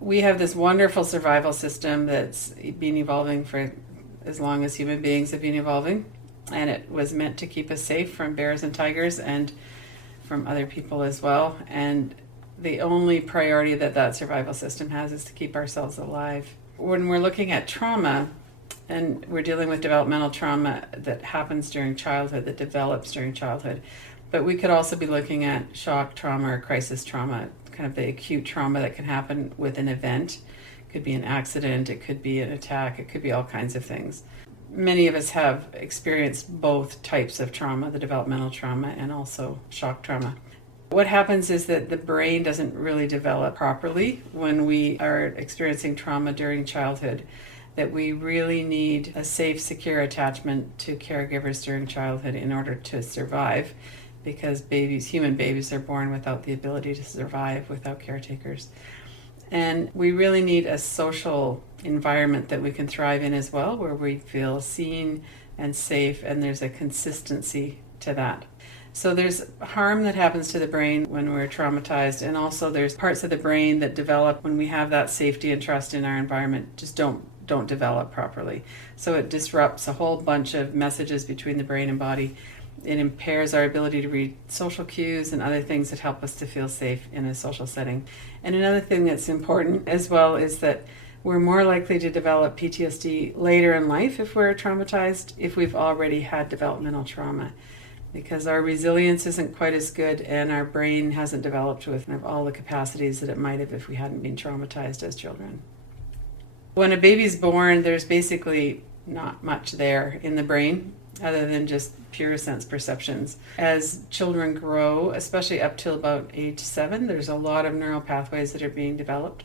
We have this wonderful survival system that's been evolving for as long as human beings have been evolving, and it was meant to keep us safe from bears and tigers and from other people as well. And the only priority that survival system has is to keep ourselves alive. When we're looking at trauma, and we're dealing with developmental trauma that happens during childhood, that develops during childhood, but we could also be looking at shock trauma or crisis trauma, kind of the acute trauma that can happen with an event. It could be an accident, it could be an attack, it could be all kinds of things. Many of us have experienced both types of trauma, the developmental trauma and also shock trauma. What happens is that the brain doesn't really develop properly when we are experiencing trauma during childhood, that we really need a safe, secure attachment to caregivers during childhood in order to survive, because human babies are born without the ability to survive without caretakers. And we really need a social environment that we can thrive in as well, where we feel seen and safe, and there's a consistency to that. So there's harm that happens to the brain when we're traumatized, and also there's parts of the brain that develop when we have that safety and trust in our environment just don't develop properly. So it disrupts a whole bunch of messages between the brain and body. It impairs our ability to read social cues and other things that help us to feel safe in a social setting. And another thing that's important as well is that we're more likely to develop PTSD later in life if we're traumatized, if we've already had developmental trauma, because our resilience isn't quite as good and our brain hasn't developed with all the capacities that it might have if we hadn't been traumatized as children. When a baby's born, there's basically not much there in the brain other than just pure sense perceptions. As children grow, especially up till about age 7, there's a lot of neural pathways that are being developed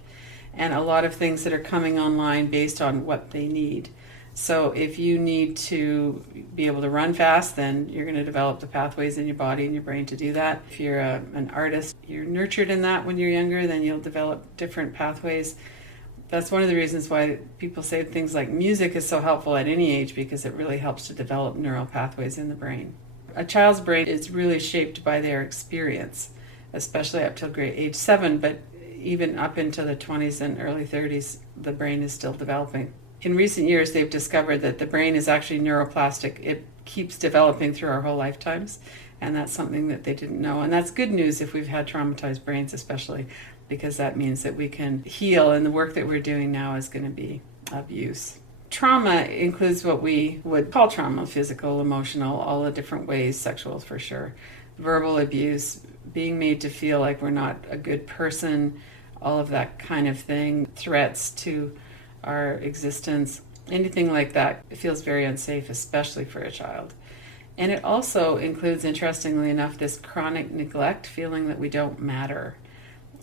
and a lot of things that are coming online based on what they need. So if you need to be able to run fast, then you're going to develop the pathways in your body and your brain to do that. If you're an artist, you're nurtured in that when you're younger, then you'll develop different pathways. That's one of the reasons why people say things like music is so helpful at any age, because it really helps to develop neural pathways in the brain. A child's brain is really shaped by their experience, especially up till age 7, but even up into the 20s and early 30s, the brain is still developing. In recent years, they've discovered that the brain is actually neuroplastic. It keeps developing through our whole lifetimes, and that's something that they didn't know. And that's good news if we've had traumatized brains, especially, because that means that we can heal, and the work that we're doing now is going to be of use. Trauma includes what we would call trauma: physical, emotional, all the different ways, sexual for sure, verbal abuse, being made to feel like we're not a good person, all of that kind of thing, threats to our existence, anything like that. It feels very unsafe, especially for a child. And it also includes, interestingly enough, this chronic neglect, feeling that we don't matter,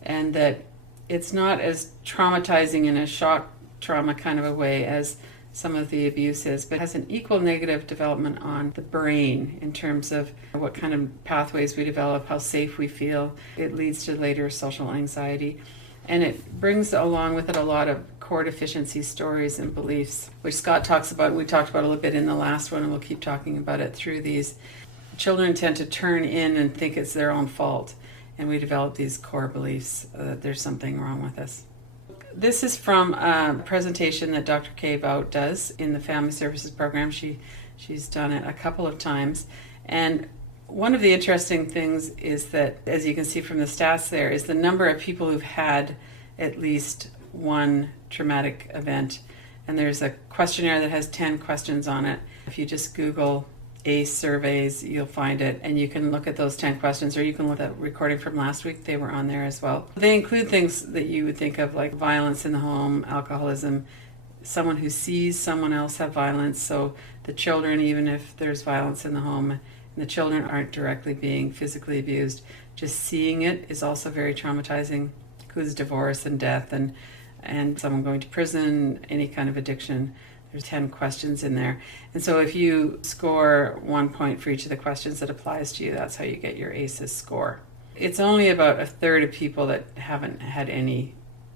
and that it's not as traumatizing in a shock trauma kind of a way as some of the abuse is, but has an equal negative development on the brain in terms of what kind of pathways we develop, how safe we feel. It leads to later social anxiety, and it brings along with it a lot of core deficiency stories and beliefs, which Scott talks about. We talked about a little bit in the last one, and we'll keep talking about it through these. Children tend to turn in and think it's their own fault, and we develop these core beliefs that there's something wrong with us. This is from a presentation that Dr. Kay Bout does in the Family Services Program. She's done it a couple of times. And one of the interesting things is that, as you can see from the stats there, is the number of people who've had at least one traumatic event. And there's a questionnaire that has 10 questions on it. If you just Google ACE surveys, you'll find it, and you can look at those 10 questions, or you can look at the recording from last week. They were on there as well. They include things that you would think of, like violence in the home, alcoholism, someone who sees someone else have violence. So the children, even if there's violence in the home and the children aren't directly being physically abused, just seeing it is also very traumatizing. It includes divorce and death and someone going to prison, any kind of addiction. There's 10 questions in there. And so if you score 1 point for each of the questions that applies to you, that's how you get your ACEs score. It's only about a third of people that haven't had any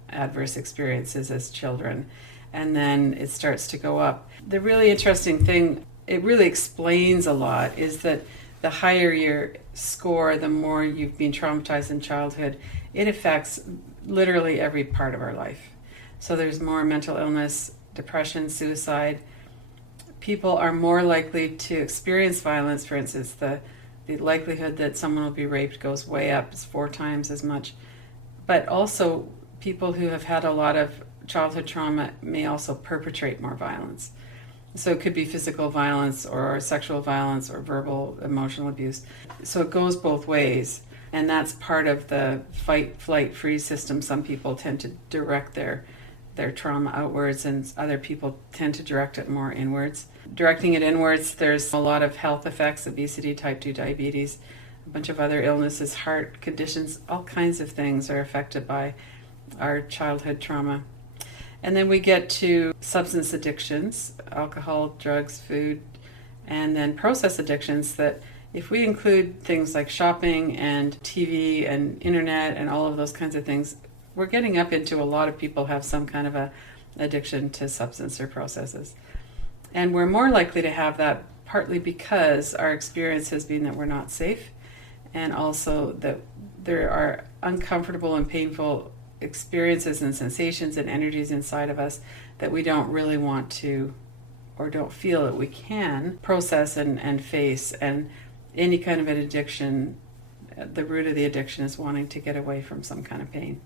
adverse experiences as children. And then it starts to go up. The really interesting thing, it really explains a lot, is that the higher your score, the more you've been traumatized in childhood, it affects literally every part of our life. So there's more mental illness, depression, suicide. People are more likely to experience violence. For instance, the likelihood that someone will be raped goes way up. It's 4 times as much. But also, people who have had a lot of childhood trauma may also perpetrate more violence. So it could be physical violence or sexual violence or verbal, emotional abuse. So it goes both ways. And that's part of the fight, flight, freeze system. Some people tend to direct their trauma outwards, and other people tend to direct it more inwards. Directing it inwards, there's a lot of health effects: obesity, type 2 diabetes, a bunch of other illnesses, heart conditions, all kinds of things are affected by our childhood trauma. And then we get to substance addictions: alcohol, drugs, food, and then process addictions that, if we include things like shopping and TV and internet and all of those kinds of things, we're getting up into a lot of people have some kind of a addiction to substance or processes. And we're more likely to have that partly because our experience has been that we're not safe, and also that there are uncomfortable and painful experiences and sensations and energies inside of us that we don't really want to, or don't feel that we can process and face. And any kind of an addiction, the root of the addiction is wanting to get away from some kind of pain.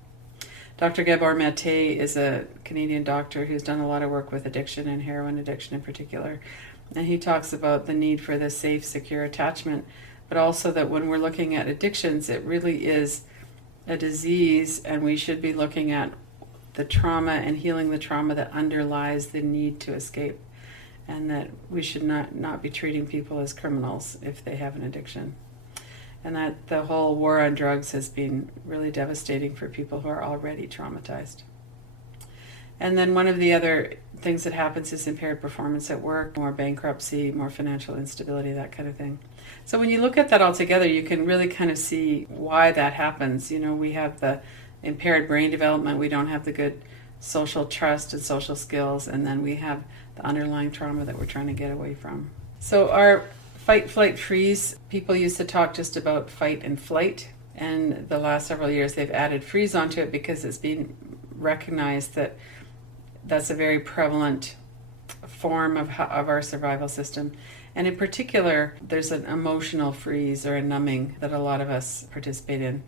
Dr. Gabor Mate is a Canadian doctor who's done a lot of work with addiction and heroin addiction in particular. And he talks about the need for the safe, secure attachment, but also that when we're looking at addictions, it really is a disease, and we should be looking at the trauma and healing the trauma that underlies the need to escape. And that we should not be treating people as criminals if they have an addiction. And that the whole war on drugs has been really devastating for people who are already traumatized. And then one of the other things that happens is impaired performance at work, more bankruptcy, more financial instability, that kind of thing. So when you look at that all together, you can really kind of see why that happens. You know, we have the impaired brain development, we don't have the good social trust and social skills, and then we have the underlying trauma that we're trying to get away from. So our fight, flight, freeze, people used to talk just about fight and flight, and the last several years they've added freeze onto it because it's been recognized that that's a very prevalent form of our survival system. And in particular, there's an emotional freeze or a numbing that a lot of us participate in.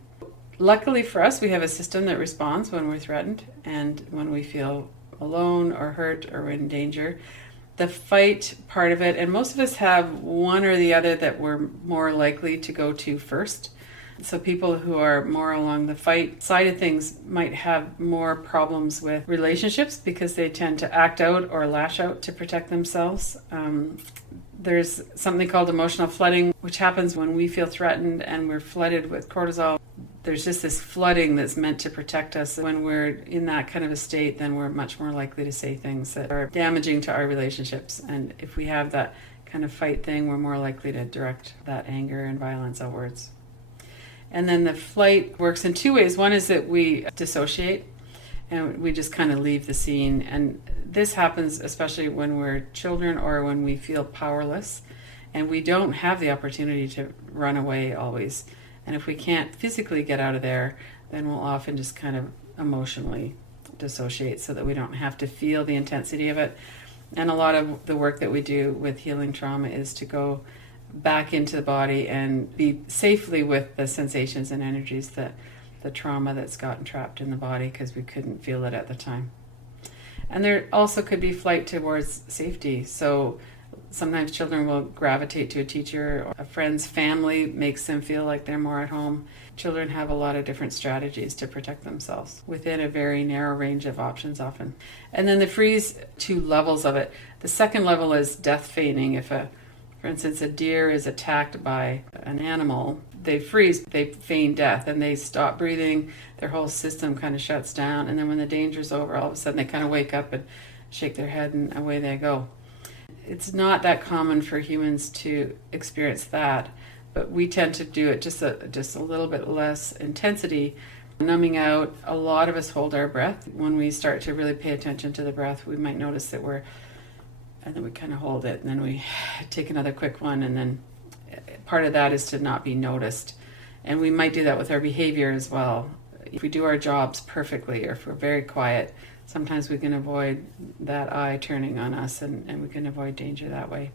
Luckily for us, we have a system that responds when we're threatened and when we feel alone or hurt or in danger. The fight part of it, and most of us have one or the other that we're more likely to go to first. So people who are more along the fight side of things might have more problems with relationships because they tend to act out or lash out to protect themselves. There's something called emotional flooding, which happens when we feel threatened and we're flooded with cortisol. There's just this flooding that's meant to protect us. When we're in that kind of a state, then we're much more likely to say things that are damaging to our relationships. And if we have that kind of fight thing, we're more likely to direct that anger and violence outwards. And then the flight works in 2 ways. One is that we dissociate and we just kind of leave the scene. And this happens especially when we're children or when we feel powerless and we don't have the opportunity to run away always. And if we can't physically get out of there, then we'll often just kind of emotionally dissociate so that we don't have to feel the intensity of it. And a lot of the work that we do with healing trauma is to go back into the body and be safely with the sensations and energies that the trauma that's gotten trapped in the body because we couldn't feel it at the time. And there also could be flight towards safety. So sometimes children will gravitate to a teacher, or a friend's family makes them feel like they're more at home. Children have a lot of different strategies to protect themselves within a very narrow range of options often. And then the freeze, 2 levels of it. The second level is death feigning. If for instance, a deer is attacked by an animal, they freeze, they feign death, and they stop breathing, their whole system kind of shuts down, and then when the danger's over, all of a sudden they kind of wake up and shake their head and away they go. It's not that common for humans to experience that, but we tend to do it just a little bit less intensity. Numbing out, a lot of us hold our breath. When we start to really pay attention to the breath, we might notice that and then we kind of hold it, and then we take another quick one, and then part of that is to not be noticed. And we might do that with our behavior as well. if we do our jobs perfectly, or if we're very quiet, sometimes we can avoid that eye turning on us, and we can avoid danger that way.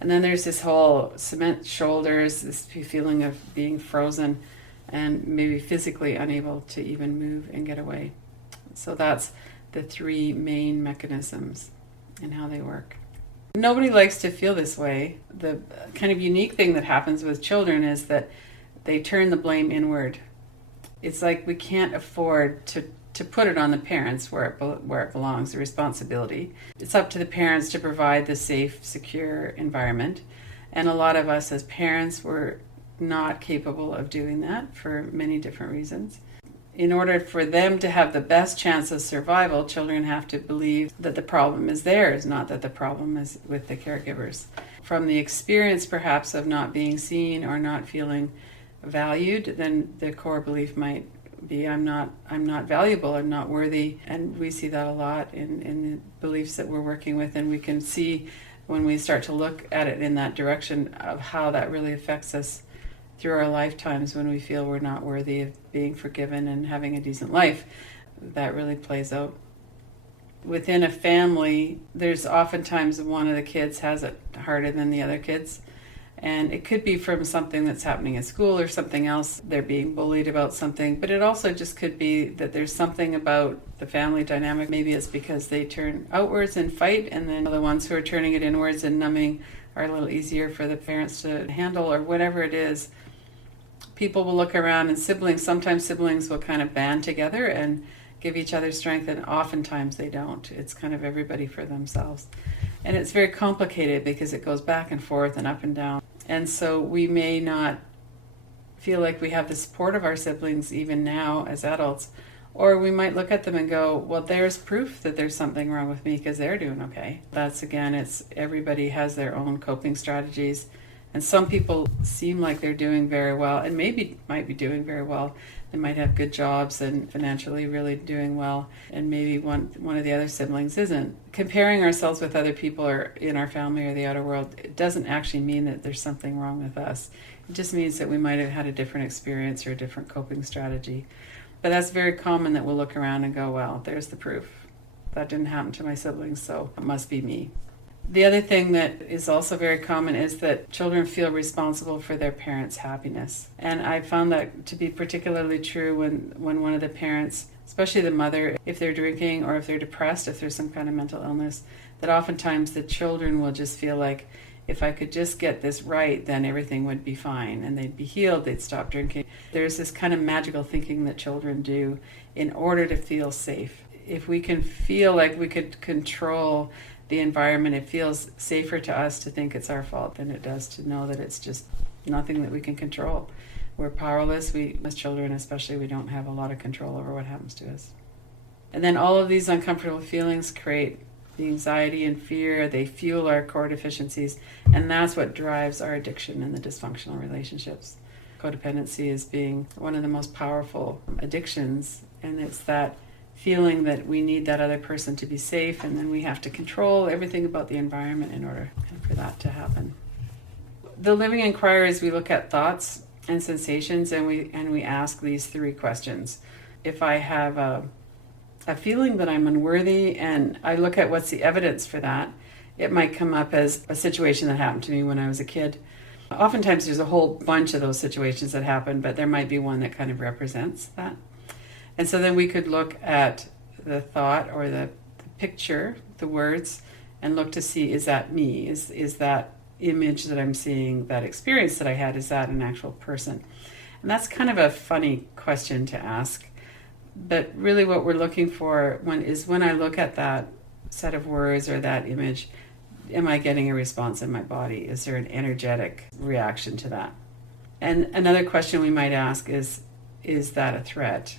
And then there's this whole cement shoulders, this feeling of being frozen and maybe physically unable to even move and get away. So that's the three main mechanisms and how they work. Nobody likes to feel this way. The kind of unique thing that happens with children is that they turn the blame inward. It's like we can't afford to put it on the parents where it belongs, the responsibility. It's up to the parents to provide the safe, secure environment. And a lot of us as parents were not capable of doing that for many different reasons. In order for them to have the best chance of survival, children have to believe that the problem is theirs, not that the problem is with the caregivers. From the experience, perhaps, of not being seen or not feeling valued, then the core belief might be, I'm not valuable, I'm not worthy. And we see that a lot in the beliefs that we're working with, and we can see when we start to look at it in that direction of how that really affects us through our lifetimes when we feel we're not worthy of being forgiven and having a decent life. That really plays out. Within a family, there's oftentimes one of the kids has it harder than the other kids. And it could be from something that's happening at school or something else. They're being bullied about something. But it also just could be that there's something about the family dynamic. Maybe it's because they turn outwards and fight, and then the ones who are turning it inwards and numbing are a little easier for the parents to handle, or whatever it is. People will look around, and sometimes siblings will kind of band together and give each other strength, and oftentimes they don't. It's kind of everybody for themselves. And it's very complicated because it goes back and forth and up and down. And so we may not feel like we have the support of our siblings even now as adults, or we might look at them and go, well, there's proof that there's something wrong with me because they're doing okay. That's, again, it's everybody has their own coping strategies. And some people seem like they're doing very well, and might be doing very well. They might have good jobs and financially really doing well, and maybe one of the other siblings isn't. Comparing ourselves with other people or in our family or the outer world, it doesn't actually mean that there's something wrong with us. It just means that we might have had a different experience or a different coping strategy. But that's very common, that we'll look around and go, well, there's the proof. That didn't happen to my siblings, so it must be me. The other thing that is also very common is that children feel responsible for their parents' happiness. And I found that to be particularly true when one of the parents, especially the mother, if they're drinking or if they're depressed, if there's some kind of mental illness, that oftentimes the children will just feel like, if I could just get this right, then everything would be fine and they'd be healed, they'd stop drinking. There's this kind of magical thinking that children do in order to feel safe. If we can feel like we could control the environment, it feels safer to us to think it's our fault than it does to know that it's just nothing that we can control. We're powerless. We, as children especially, we don't have a lot of control over what happens to us. And then all of these uncomfortable feelings create the anxiety and fear. They fuel our core deficiencies, and that's what drives our addiction and the dysfunctional relationships. Codependency is being one of the most powerful addictions, and it's that feeling that we need that other person to be safe, and then we have to control everything about the environment in order for that to happen. The living inquiries, we look at thoughts and sensations, and we ask these three questions. If I have a feeling that I'm unworthy, and I look at what's the evidence for that, it might come up as a situation that happened to me when I was a kid. Oftentimes there's a whole bunch of those situations that happen, but there might be one that kind of represents that. And so then we could look at the thought or the picture, the words, and look to see, is that me? Is that image that I'm seeing, that experience that I had, is that an actual person? And that's kind of a funny question to ask. But really what we're looking for when I look at that set of words or that image, am I getting a response in my body? Is there an energetic reaction to that? And another question we might ask is that a threat?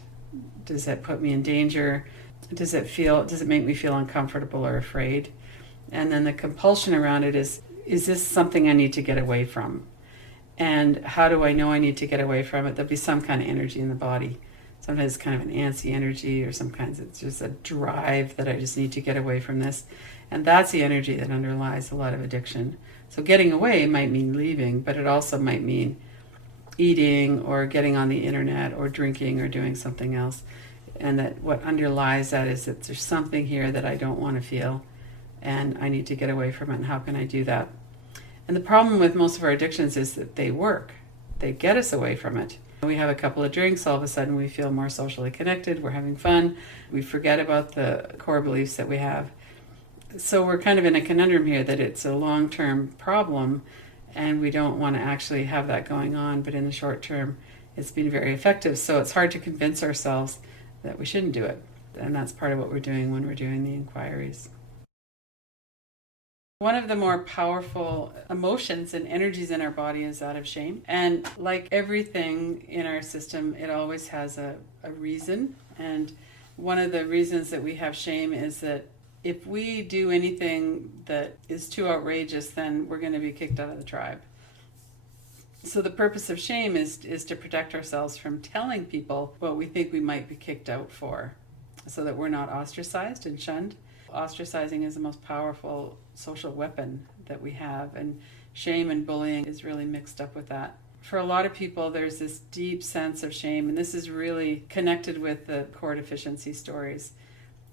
Does it put me in danger? Does it make me feel uncomfortable or afraid? And then the compulsion around it is this something I need to get away from? And how do I know I need to get away from it? There'll be some kind of energy in the body. Sometimes it's kind of an antsy energy, or sometimes it's just a drive that I just need to get away from this. And that's the energy that underlies a lot of addiction. So getting away might mean leaving, but it also might mean eating or getting on the internet or drinking or doing something else. And that what underlies that is that there's something here that I don't want to feel and I need to get away from it. And how can I do that? And the problem with most of our addictions is that they work. They get us away from it. We have a couple of drinks, all of a sudden we feel more socially connected, we're having fun, we forget about the core beliefs that we have. So we're kind of in a conundrum here that it's a long-term problem and we don't want to actually have that going on, but in the short term it's been very effective. So it's hard to convince ourselves that we shouldn't do it. And that's part of what we're doing when we're doing the inquiries. One of the more powerful emotions and energies in our body is that of shame. And like everything in our system, it always has a reason. And one of the reasons that we have shame is that if we do anything that is too outrageous, then we're going to be kicked out of the tribe. So the purpose of shame is to protect ourselves from telling people what we think we might be kicked out for, so that we're not ostracized and shunned. Ostracizing is the most powerful social weapon that we have, and shame and bullying is really mixed up with that. For a lot of people, there's this deep sense of shame, and this is really connected with the core deficiency stories.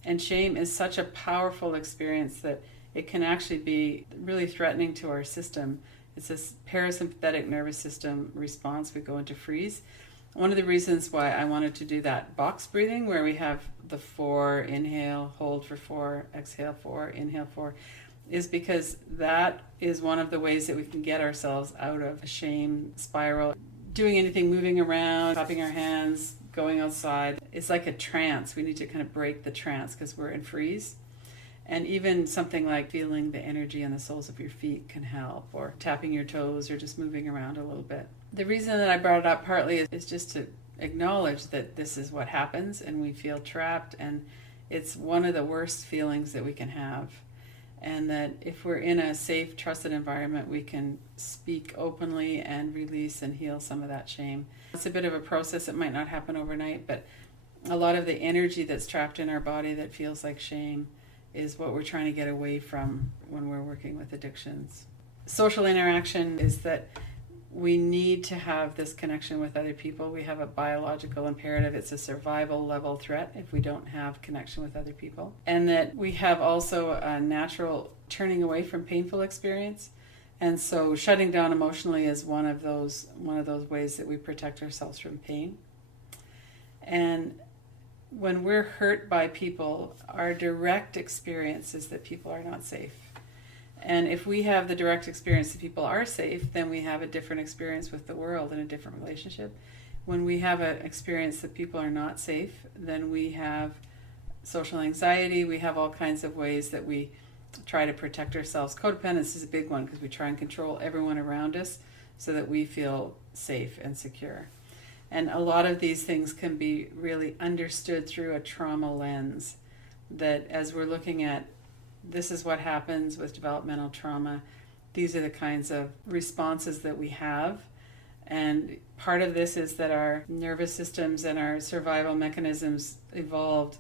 And shame is such a powerful experience that it can actually be really threatening to our system. It's this parasympathetic nervous system response. We go into freeze. One of the reasons why I wanted to do that box breathing, where we have the 4, inhale, hold for 4, exhale 4, inhale 4, is because that is one of the ways that we can get ourselves out of a shame spiral. Doing anything, moving around, clapping our hands, going outside, it's like a trance. We need to kind of break the trance because we're in freeze. And even something like feeling the energy in the soles of your feet can help, or tapping your toes, or just moving around a little bit. The reason that I brought it up partly is just to acknowledge that this is what happens and we feel trapped, and it's one of the worst feelings that we can have. And that if we're in a safe, trusted environment, we can speak openly and release and heal some of that shame. It's a bit of a process. It might not happen overnight, but a lot of the energy that's trapped in our body that feels like shame is what we're trying to get away from when we're working with addictions. Social interaction is that we need to have this connection with other people. We have a biological imperative. It's a survival level threat if we don't have connection with other people. And that we have also a natural turning away from painful experience. And so shutting down emotionally is one of those ways that we protect ourselves from pain. And when we're hurt by people, our direct experience is that people are not safe. And if we have the direct experience that people are safe, then we have a different experience with the world and a different relationship. When we have an experience that people are not safe, then we have social anxiety. We have all kinds of ways that we try to protect ourselves. Codependence is a big one because we try and control everyone around us so that we feel safe and secure. And a lot of these things can be really understood through a trauma lens, that as we're looking at this is what happens with developmental trauma, these are the kinds of responses that we have. And part of this is that our nervous systems and our survival mechanisms evolved.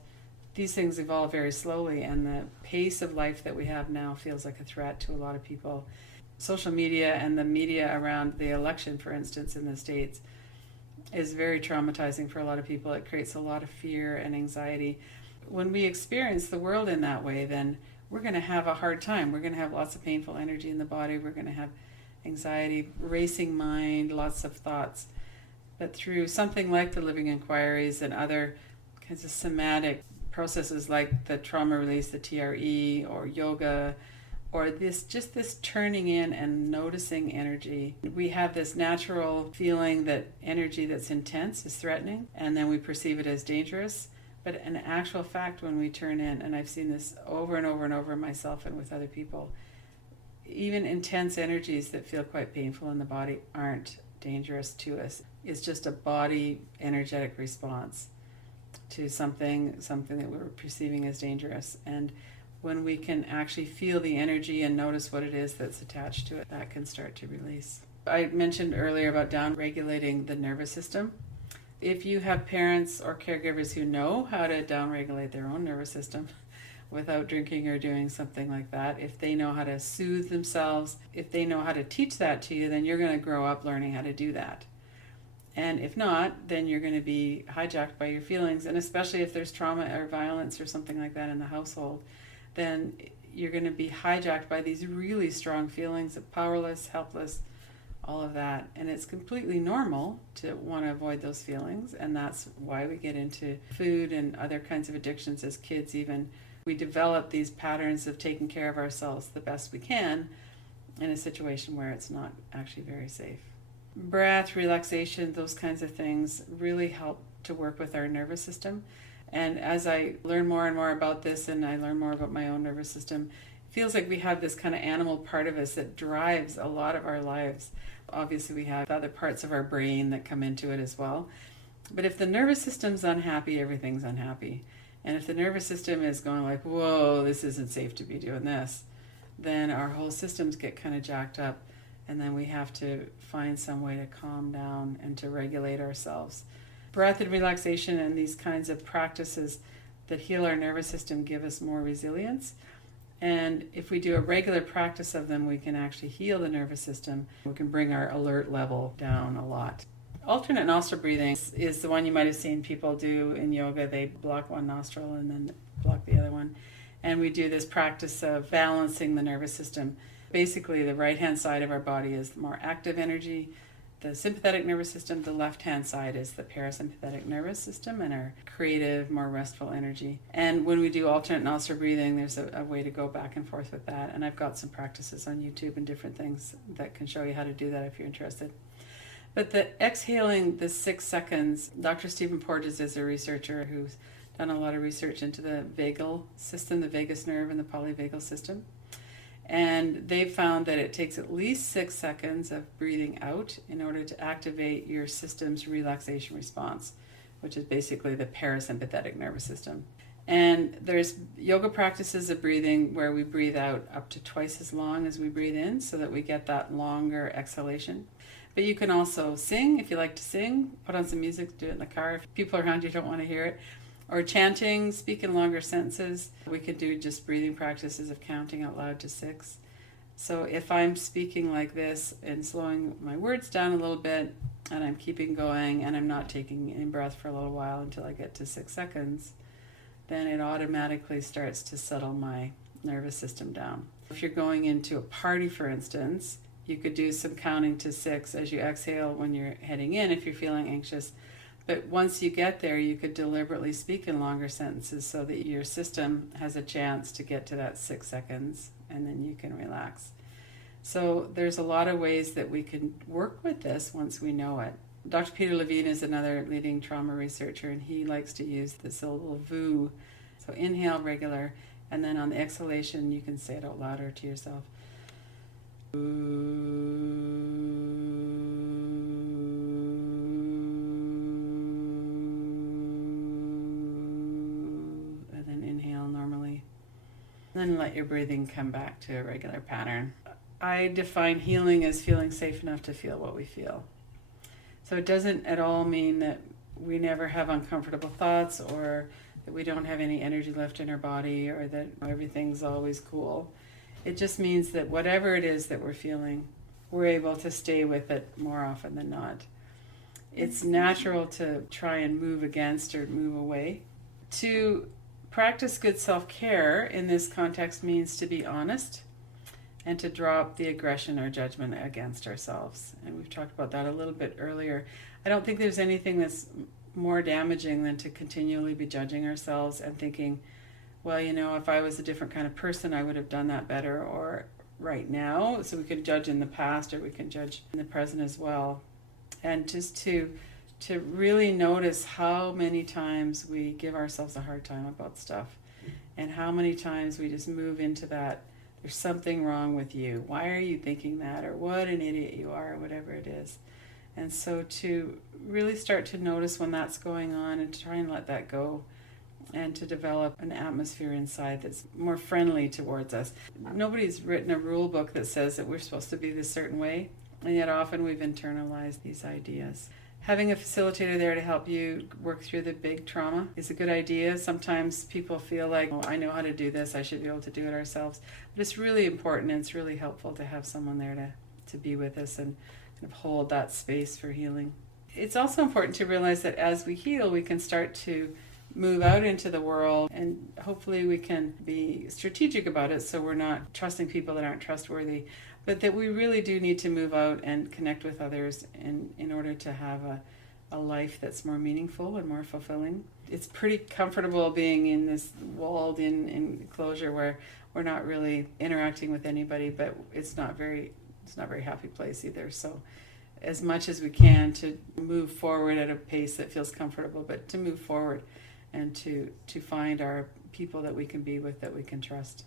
These things evolve very slowly, and the pace of life that we have now feels like a threat to a lot of people. Social media and the media around the election, for instance, in the States, is very traumatizing for a lot of people. It creates a lot of fear and anxiety. When we experience the world in that way, then we're going to have a hard time. We're going to have lots of painful energy in the body. We're going to have anxiety, racing mind, lots of thoughts. But through something like the living inquiries and other kinds of somatic processes like the trauma release, the TRE, or yoga, or this turning in and noticing energy, we have this natural feeling that energy that's intense is threatening, and then we perceive it as dangerous. But in actual fact, when we turn in, and I've seen this over and over and over myself and with other people, even intense energies that feel quite painful in the body aren't dangerous to us. It's just a body energetic response to something that we're perceiving as dangerous. And when we can actually feel the energy and notice what it is that's attached to it, that can start to release. I mentioned earlier about down-regulating the nervous system. If you have parents or caregivers who know how to downregulate their own nervous system without drinking or doing something like that, if they know how to soothe themselves, if they know how to teach that to you, then you're going to grow up learning how to do that. And if not, then you're going to be hijacked by your feelings. And especially if there's trauma or violence or something like that in the household, then you're going to be hijacked by these really strong feelings of powerless, helpless, all of that. And it's completely normal to want to avoid those feelings. And that's why we get into food and other kinds of addictions as kids even. We develop these patterns of taking care of ourselves the best we can in a situation where it's not actually very safe. Breath, relaxation, those kinds of things really help to work with our nervous system. And as I learn more and more about this and I learn more about my own nervous system, it feels like we have this kind of animal part of us that drives a lot of our lives. Obviously, we have other parts of our brain that come into it as well. But if the nervous system's unhappy, everything's unhappy. And if the nervous system is going like, whoa, this isn't safe to be doing this, then our whole systems get kind of jacked up. And then we have to find some way to calm down and to regulate ourselves. Breath and relaxation and these kinds of practices that heal our nervous system give us more resilience. And if we do a regular practice of them, we can actually heal the nervous system. We can bring our alert level down a lot. Alternate nostril breathing is the one you might have seen people do in yoga. They block one nostril and then block the other one. And we do this practice of balancing the nervous system. Basically, the right-hand side of our body is the more active energy. The sympathetic nervous system, the left-hand side is the parasympathetic nervous system and our creative, more restful energy. And when we do alternate nostril breathing, there's a way to go back and forth with that. And I've got some practices on YouTube and different things that can show you how to do that if you're interested. But the exhaling the 6 seconds, Dr. Stephen Porges is a researcher who's done a lot of research into the vagal system, the vagus nerve and the polyvagal system. And they found that it takes at least 6 seconds of breathing out in order to activate your system's relaxation response, which is basically the parasympathetic nervous system. And there's yoga practices of breathing where we breathe out up to twice as long as we breathe in so that we get that longer exhalation. But you can also sing if you like to sing, put on some music, do it in the car if people around you don't want to hear it. Or chanting, speak in longer sentences. We could do just breathing practices of counting out loud to 6. So if I'm speaking like this and slowing my words down a little bit and I'm keeping going and I'm not taking in breath for a little while until I get to 6 seconds, then it automatically starts to settle my nervous system down. If you're going into a party, for instance, you could do some counting to 6 as you exhale when you're heading in if you're feeling anxious. But once you get there, you could deliberately speak in longer sentences so that your system has a chance to get to that 6 seconds, and then you can relax. So there's a lot of ways that we can work with this once we know it. Dr. Peter Levine is another leading trauma researcher, and he likes to use the syllable VU. So inhale regular, and then on the exhalation, you can say it out louder to yourself. Then let your breathing come back to a regular pattern. I define healing as feeling safe enough to feel what we feel. So it doesn't at all mean that we never have uncomfortable thoughts or that we don't have any energy left in our body or that everything's always cool. It just means that whatever it is that we're feeling, we're able to stay with it more often than not. It's natural to try and move against or move away. To practice good self-care in this context means to be honest and to drop the aggression or judgment against ourselves. And we've talked about that a little bit earlier. I don't think there's anything that's more damaging than to continually be judging ourselves and thinking, well, you know, if I was a different kind of person, I would have done that better, or right now. So we can judge in the past or we can judge in the present as well. And just to really notice how many times we give ourselves a hard time about stuff and how many times we just move into that, there's something wrong with you. Why are you thinking that? Or what an idiot you are, or whatever it is. And so to really start to notice when that's going on and to try and let that go and to develop an atmosphere inside that's more friendly towards us. Nobody's written a rule book that says that we're supposed to be this certain way, and yet often we've internalized these ideas. Having a facilitator there to help you work through the big trauma is a good idea. Sometimes people feel like, oh, I know how to do this, I should be able to do it ourselves. But it's really important and it's really helpful to have someone there to be with us and kind of hold that space for healing. it's also important to realize that as we heal, we can start to move out into the world, and hopefully we can be strategic about it so we're not trusting people that aren't trustworthy, but that we really do need to move out and connect with others in order to have a life that's more meaningful and more fulfilling. It's pretty comfortable being in this walled in enclosure where we're not really interacting with anybody, but it's not very happy place either. So as much as we can to move forward at a pace that feels comfortable, but to move forward and to find our people that we can be with, that we can trust.